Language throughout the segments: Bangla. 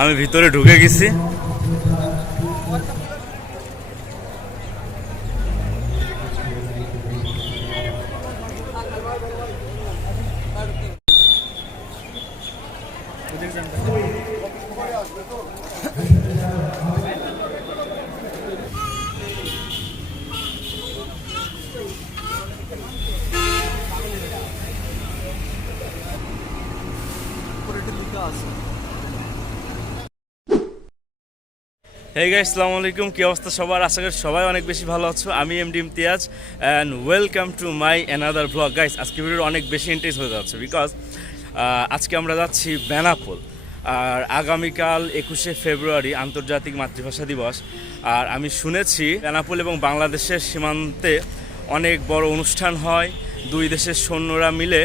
আমি ভিতরে ঢুকে গেছি। Hey guys, আসসালামু আলাইকুম। কি অবস্থা সবার? আশা করি সবাই অনেক বেশি ভালো আছো। আমি MD Imtiaz and welcome to my another blog. Guys, আজকে ভিডিও অনেক বেশি ইন্টারেস্ট হয়ে যাচ্ছে বিকজ আজকে আমরা যাচ্ছি বেনাপোল। আর আগামীকাল 21শে ফেব্রুয়ারি আন্তর্জাতিক মাতৃভাষা দিবস। আর আমি শুনেছি বেনাপোল এবং বাংলাদেশের সীমান্তে অনেক বড় অনুষ্ঠান হয়, দুই দেশের সৈন্যরা মিলে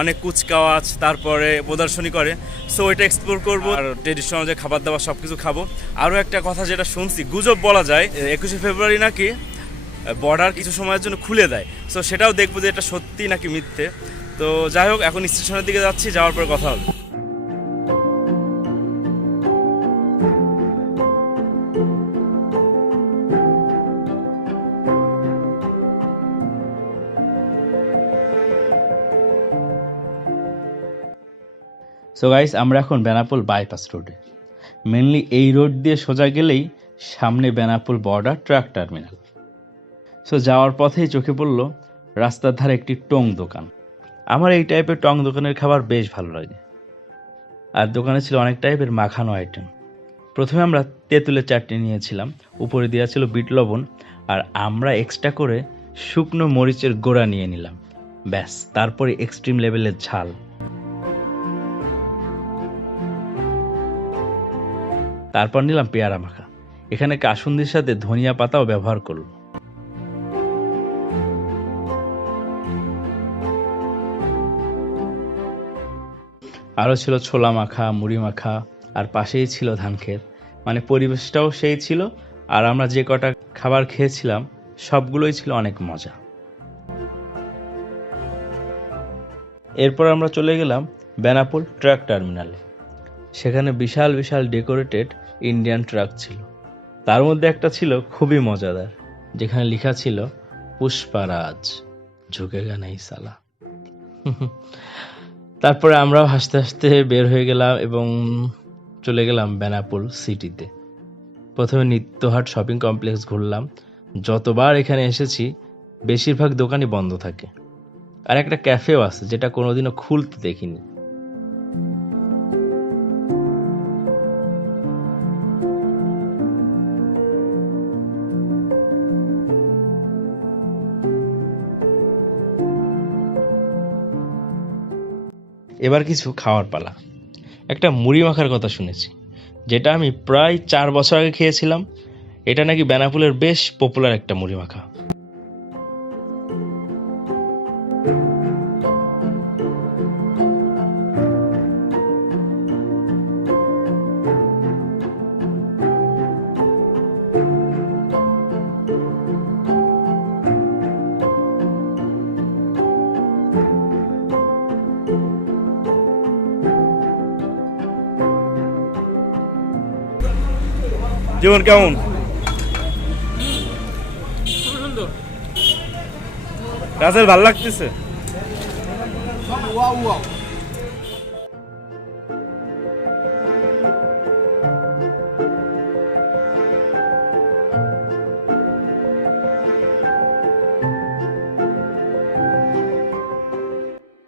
অনেক কুচকাওয়াজ তারপরে প্রদর্শনী করে। সো এটা এক্সপ্লোর করবো আর ট্রেডিশনাল যে খাবার দাবার সব কিছু খাবো। আরও একটা কথা যেটা শুনছি, গুজব বলা যায় 21শে ফেব্রুয়ারি নাকি বর্ডার কিছু সময়ের জন্য খুলে দেয়। সো সেটাও দেখবো যে এটা সত্যি নাকি মিথ্যে। তো যাই হোক, এখন স্টেশনের দিকে যাচ্ছি, যাওয়ার পর কথা হবে। সো গাইস, আমরা এখন বেনাপোল বাইপাস রোডে। মেনলি এই রোড দিয়ে সোজা গেলেই সামনে Benapole border truck terminal. So যাওয়ার পথেই চোখে পড়ল রাস্তার ধারে একটি টং দোকান। আমার এই টাইপের টং দোকানের খাবার বেশ ভালো লাগে। আর দোকানে ছিল অনেক টাইপের মাখানো আইটেম। প্রথমে আমরা তেঁতুলের চাটনি নিয়েছিলাম, উপরে দেওয়া ছিল বিট লবণ, আর আমরা এক্সট্রা করে শুকনো মরিচের গোড়া নিয়ে নিলাম। ব্যাস, তারপরে এক্সট্রিম লেভেলের ঝাল। তারপর নিলাম পেয়ারা মাখা। এখানে কাসুন্দির সাথে ধনিয়া পাতাও ব্যবহার করল। আরও ছিল ছোলা মাখা, মুড়ি মাখা, আর পাশেই ছিল ধান ক্ষেত। মানে পরিবেশটাও সেই ছিল, আর আমরা যে কটা খাবার খেয়েছিলাম সবগুলোই ছিল অনেক মজা। এরপর আমরা চলে গেলাম বেনাপোল ট্রাক টার্মিনালে। সেখানে বিশাল বিশাল ডেকোরেটেড ইন্ডিয়ান ট্রাক ছিল। তার মধ্যে একটা ছিল খুবই মজাদার, যেখানে লেখা ছিল পুষ্পারাজ, ঝুঁকেগা নাই সালা। তারপরে আমরাও হাসতে হাসতে বের হয়ে গেলাম এবং চলে গেলাম বেনাপোল সিটিতে। প্রথমে নিত্যহাট শপিং কমপ্লেক্স ঘুরলাম। যতবার এখানে এসেছি বেশিরভাগ দোকানই বন্ধ থাকে, আর একটা ক্যাফেও আছে যেটা কোনোদিনও খুলতে দেখিনি। এবার কিছু খাওয়ার পালা। একটা মুড়ি মাখার কথা শুনেছি, যেটা আমি প্রায় 4 বছর আগে খেয়েছিলাম। এটা নাকি বেনাপোলের বেশ পপুলার একটা মুড়ি মাখা। জীবন কেমন? রাসেল ভালো লাগতেছে?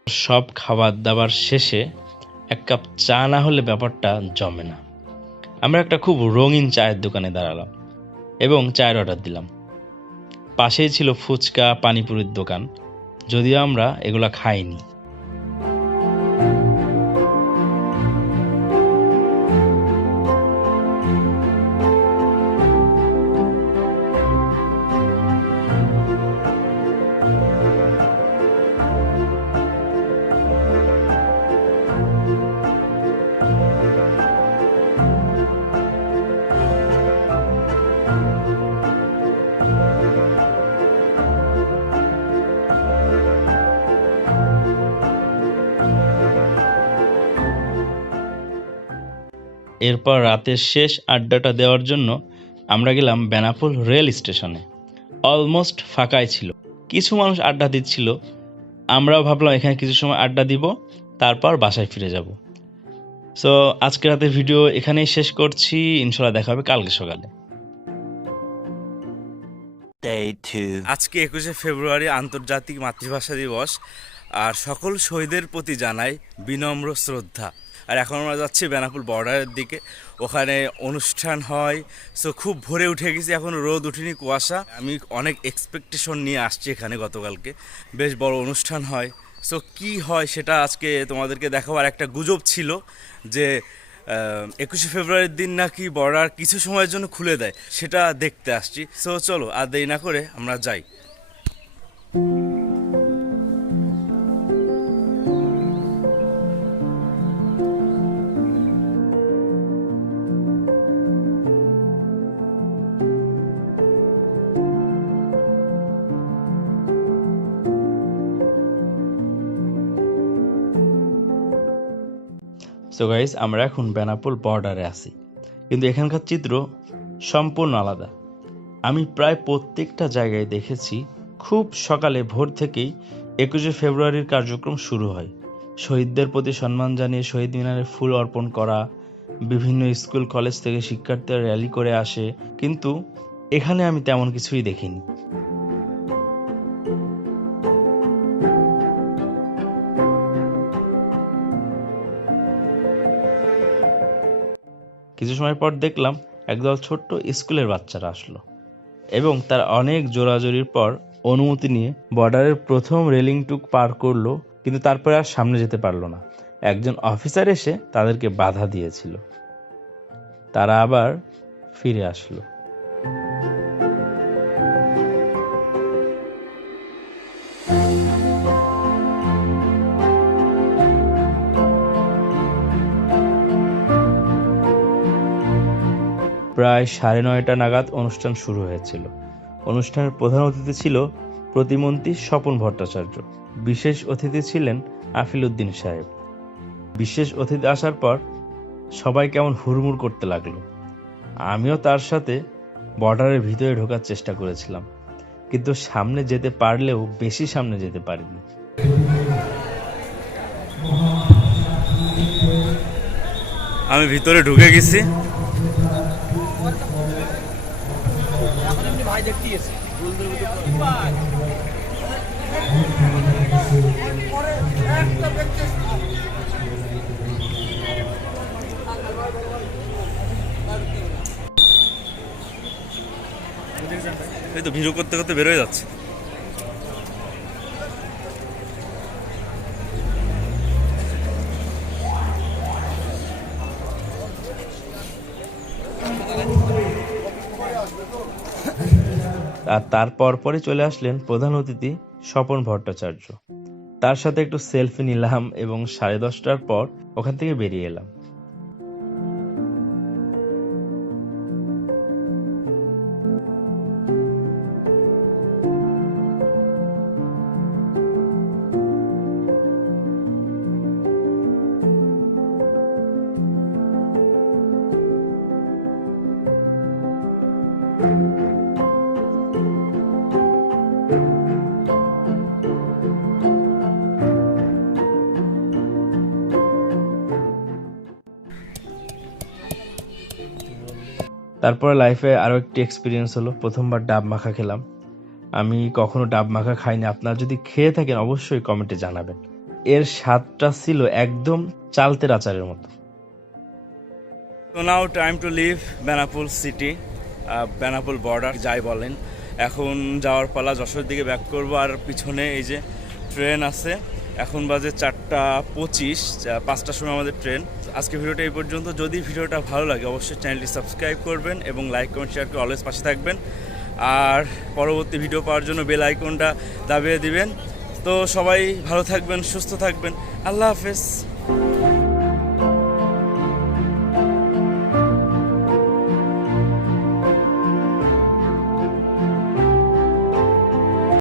সব খাবার দাবার শেষে এক কাপ চা না হলে ব্যাপারটা জমে না। আমরা একটা খুব রঙিন চায়ের দোকানে দাঁড়ালাম এবং চায়ের অর্ডার দিলাম। পাশেই ছিল ফুচকা, পানিপুরির দোকান, যদিও আমরা এগুলা খাইনি। এরপর রাতের শেষ আড্ডাটা দেওয়ার জন্য আমরা গেলাম বেনাপোল রেল স্টেশনে। অলমোস্ট ফাঁকাই ছিল, কিছু মানুষ আড্ডা দিচ্ছিল। আমরাও ভাবলাম এখানে কিছু সময় আড্ডা দিব, তারপর বাসায় ফিরে যাব। সো আজকে রাতের ভিডিও এখানেই শেষ করছি, ইনশাল্লাহ দেখা হবে কালকে সকালে। আজকে 21শে ফেব্রুয়ারি আন্তর্জাতিক মাতৃভাষা দিবস, আর সকল শহীদের প্রতি জানাই বিনম্র শ্রদ্ধা। আর এখন আমরা যাচ্ছি বেনাপোল বর্ডারের দিকে, ওখানে অনুষ্ঠান হয়। সো খুব ভোরে উঠে গেছি, এখন রোদ উঠেনি, কুয়াশা। আমি অনেক এক্সপেকটেশন নিয়ে আসছি এখানে, গতকালকে বেশ বড় অনুষ্ঠান হয়। সো কি হয় সেটা আজকে তোমাদেরকে দেখাবো। আর একটা গুজব ছিল যে 21শে ফেব্রুয়ারির দিন নাকি বর্ডার কিছু সময়ের জন্য খুলে দেয়, সেটা দেখতে আসছি। সো চলো আর দেরি না করে আমরা যাই। সো গাইস, আমরা এখন বেনাপোল বর্ডারে আছি, কিন্তু এখানকার চিত্র সম্পূর্ণ আলাদা। আমি প্রায় প্রত্যেকটা জায়গায় দেখেছি খুব সকালে ভোর থেকেই 21শে ফেব্রুয়ারির কার্যক্রম শুরু হয়। শহীদদের প্রতি সম্মান জানিয়ে শহীদ মিনারে ফুল অর্পণ করা, বিভিন্ন স্কুল কলেজ থেকে শিক্ষার্থীরা র্যালি করে আসে, কিন্তু এখানে আমি তেমন কিছুই দেখিনি। কিছু সময় পর দেখলাম একদল ছোট্ট স্কুলের বাচ্চারা আসলো এবং তার অনেক জোরাজোরির পর অনুমতি নিয়ে বর্ডারের প্রথম রেলিংটুক পার করলো, কিন্তু তারপরে আর সামনে যেতে পারলো না। একজন অফিসার এসে তাদেরকে বাধা দিয়েছিল, তারা আবার ফিরে আসলো। প্রায় 9:30 নাগাদ অনুষ্ঠান শুরু হয়েছিল। অনুষ্ঠানের প্রধান অতিথি ছিল প্রতিমন্ত্রী স্বপন ভট্টাচার্য, বিশেষ অতিথি ছিলেন আফিল উদ্দিন সাহেব। বিশেষ অতিথি আসার পর সবাই কেমন হুড়মুড় করতে লাগলো। আমিও তার সাথে বর্ডারের ভিতরে ঢোকার চেষ্টা করেছিলাম, কিন্তু সামনে যেতে পারলেও বেশি সামনে যেতে পারিনি। আমি ভিতরে ঢুকে গেছি। এই তো ভিডিও করতে করতে বেরোয় যাচ্ছে। আর তারপর পরে চলে আসলেন প্রধান অতিথি স্বপন ভট্টাচার্য। তার সাথে একটু সেলফি নিলাম এবং 10:30টার পর ওখান থেকে বেরিয়ে এলাম। তারপরে লাইফে আরও একটি এক্সপিরিয়েন্স হলো, প্রথমবার ডাব মাখা খেলাম। আমি কখনো ডাব মাখা খাইনি, আপনারা যদি খেয়ে থাকেন অবশ্যই কমেন্টে জানাবেন। এর স্বাদটা ছিল একদম চালতের আচারের মতো। তো now time to leave Benapole city, Benapole border যাই বলেন। এখন যাওয়ার পালা, যশোরের দিকে ব্যাক করব। আর পিছনে এই যে ট্রেন আছে, এখন বাজে 4:25, 5টার সময় আমাদের ট্রেন। আজকে ভিডিওটা এই পর্যন্ত। যদি ভিডিওটা ভালো লাগে অবশ্যই চ্যানেলটি সাবস্ক্রাইব করবেন এবং লাইক কমেন্ট শেয়ার করে অলওয়েজ পাশে থাকবেন। আর পরবর্তী ভিডিও পাওয়ার জন্য বেল আইকনটা দাবিয়ে দিবেন। তো সবাই ভালো থাকবেন, সুস্থ থাকবেন। আল্লাহ হাফেজ।